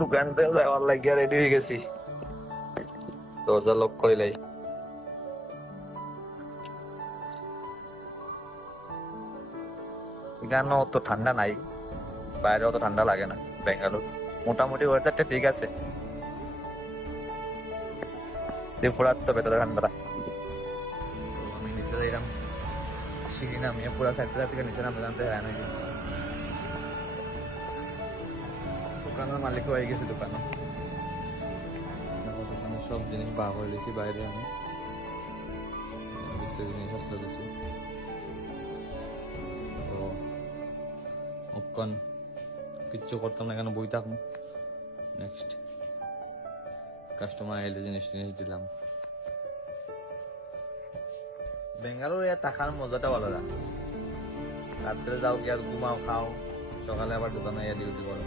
দোকান থেকে যাওয়ার লাগিয়া রেডি হয়ে গেছি, দরজা লক করিলাই। এখানে অত ঠান্ডা নাই, বাইরে অত ঠান্ডা লাগে না। বেঙ্গালুর মোটামুটি ওয়েদারটা ঠিক আছে, ত্রিপুরার তো ভেতরে ঠান্ডা। আমি নিচে যাইলাম, সিঁড়ি নামিয়ে পুরা সাইড থেকে নিচে নামতে নামতে হ্যাঁ নাকি দোকানের মালিক হয়ে গেছে। দোকানের সব জিনিস বার করে দিয়েছি বাইরে, আমি জিনিস আসলে দিছি। তো অক্ষণ কিচ্ছু করতাম না, এখানে বই থাকবো। নেক্সট কাস্টমার এলে জিনিস টিনিস দিলাম। বেঙ্গালুরু থাকার মজাটা আলাদা। রাত্রে যাও গিয়ে ঘুমাও, খাও, সকালে আবার দোকানে ডিউটি করো।